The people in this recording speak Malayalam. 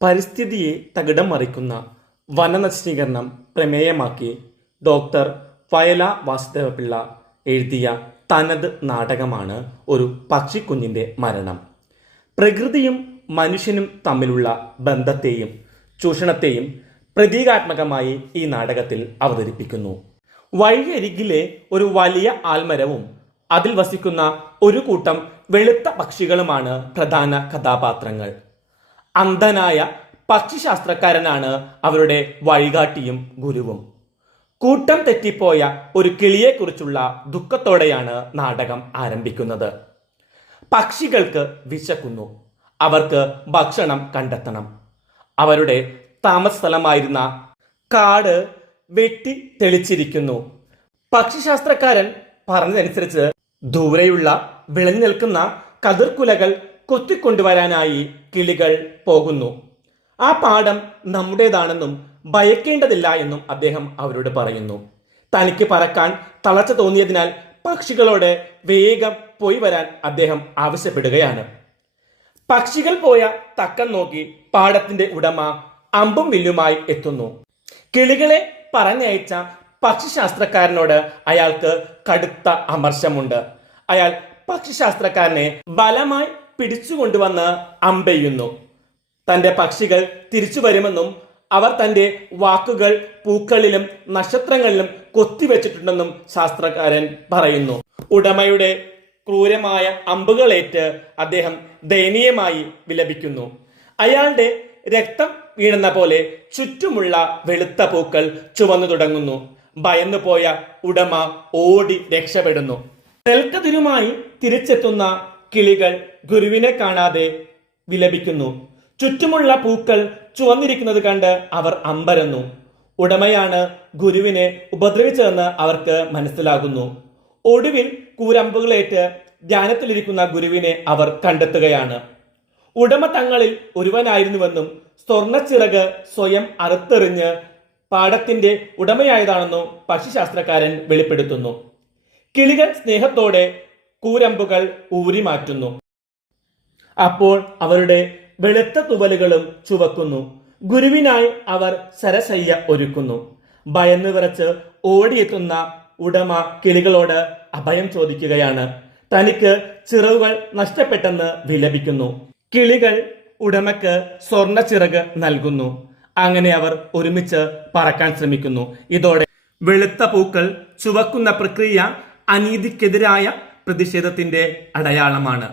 പരിസ്ഥിതിയെ തകിടം മറിക്കുന്ന വനനശീകരണം പ്രമേയമാക്കി ഡോക്ടർ വയല വാസുദേവപിള്ള എഴുതിയ തനത് നാടകമാണ് ഒരു പക്ഷിക്കുഞ്ഞിൻ്റെ മരണം. പ്രകൃതിയും മനുഷ്യനും തമ്മിലുള്ള ബന്ധത്തെയും ചൂഷണത്തെയും പ്രതീകാത്മകമായി ഈ നാടകത്തിൽ അവതരിപ്പിക്കുന്നു. വഴിയരികിലെ ഒരു വലിയ ആൽമരവും അതിൽ വസിക്കുന്ന ഒരു കൂട്ടം വെളുത്ത പക്ഷികളുമാണ് പ്രധാന കഥാപാത്രങ്ങൾ. അന്ധനായ പക്ഷിശാസ്ത്രക്കാരനാണ് അവരുടെ വഴികാട്ടിയും ഗുരുവും. കൂട്ടം തെറ്റിപ്പോയ ഒരു കിളിയെക്കുറിച്ചുള്ള ദുഃഖത്തോടെയാണ് നാടകം ആരംഭിക്കുന്നത്. പക്ഷികൾക്ക് വിശക്കുന്നു, അവർക്ക് ഭക്ഷണം കണ്ടെത്തണം. അവരുടെ താമസ സ്ഥലമായിരുന്ന കാട് വെട്ടി തെളിച്ചിരിക്കുന്നു. പക്ഷിശാസ്ത്രക്കാരൻ പറഞ്ഞതനുസരിച്ച് ദൂരെയുള്ള വിളഞ്ഞു നിൽക്കുന്ന കതിർക്കുലകൾ കൊത്തിക്കൊണ്ടുവരാനായി കിളികൾ പോകുന്നു. ആ പാടം നമ്മുടേതാണെന്നും ഭയക്കേണ്ടതില്ല എന്നും അദ്ദേഹം അവരോട് പറയുന്നു. തനിക്ക് പറക്കാൻ തളർച്ച തോന്നിയതിനാൽ പക്ഷികളോട് വേഗം പോയി വരാൻ അദ്ദേഹം ആവശ്യപ്പെടുകയാണ്. പക്ഷികൾ പോയ തക്കം നോക്കി പാടത്തിന്റെ ഉടമ അമ്പും വില്ലുമായി എത്തുന്നു. കിളികളെ പറഞ്ഞയച്ച പക്ഷിശാസ്ത്രക്കാരനോട് അയാൾക്ക് കടുത്ത അമർഷമുണ്ട്. അയാൾ പക്ഷിശാസ്ത്രക്കാരനെ ബലമായി പിടിച്ചുകൊണ്ടുവന്ന് അമ്പെയ്യുന്നു. തന്റെ പക്ഷികൾ തിരിച്ചു വരുമെന്നും അവർ തന്റെ വാക്കുകൾ പൂക്കളിലും നക്ഷത്രങ്ങളിലും കൊത്തിവെച്ചിട്ടുണ്ടെന്നും ശാസ്ത്രകാരൻ പറയുന്നു. ഉടമയുടെ ക്രൂരമായ അമ്പുകളേറ്റ് അദ്ദേഹം ദയനീയമായി വിലപിക്കുന്നു. അയാളുടെ രക്തം വീഴുന്ന പോലെ ചുറ്റുമുള്ള വെളുത്ത പൂക്കൾ ചുവന്നു തുടങ്ങുന്നു. ഭയന്നുപോയ ഉടമ ഓടി രക്ഷപ്പെടുന്നു. നെൽക്കതിരുമായി തിരിച്ചെത്തുന്ന കിളികൾ ഗുരുവിനെ കാണാതെ വിലപിക്കുന്നു. ചുറ്റുമുള്ള പൂക്കൾ ചുവന്നിരിക്കുന്നത് കണ്ട് അവർ അമ്പരന്നു. ഉടമയാണ് ഗുരുവിനെ ഉപദ്രവിച്ചതെന്ന് അവർക്ക് മനസ്സിലാകുന്നു. ഒടുവിൽ കൂരമ്പുകളേറ്റ് ധ്യാനത്തിലിരിക്കുന്ന ഗുരുവിനെ അവർ കണ്ടെത്തുകയാണ്. ഉടമ തങ്ങളിൽ ഒരുവനായിരുന്നുവെന്നും സ്വർണ്ണച്ചിറക് സ്വയം അറുത്തെറിഞ്ഞ് പാടത്തിന്റെ ഉടമയായതാണെന്നും പക്ഷിശാസ്ത്രക്കാരൻ വെളിപ്പെടുത്തുന്നു. കിളികൾ സ്നേഹത്തോടെ കൂരമ്പുകൾ ഊരി മാറ്റുന്നു. അപ്പോൾ അവരുടെ വെളുത്ത തുവലുകളും ചുവക്കുന്നു. ഗുരുവിനായി അവർ സരശയ്യ ഒരുക്കുന്നു. ഭയന്ന് വിറച്ച് ഓടിയെത്തുന്ന ഉടമ കിളികളോട് അഭയം ചോദിക്കുകയാണ്. തനിക്ക് ചിറകുകൾ നഷ്ടപ്പെട്ടെന്ന് വിലപിക്കുന്നു. കിളികൾ ഉടമയ്ക്ക് സ്വർണ്ണ ചിറക് നൽകുന്നു. അങ്ങനെ അവർ ഒരുമിച്ച് പറക്കാൻ ശ്രമിക്കുന്നു. ഇതോടെ വെളുത്ത പൂക്കൾ ചുവക്കുന്ന പ്രക്രിയ അനീതിക്കെതിരായ പ്രതിഷേധത്തിന്റെ അടയാളമാണ്.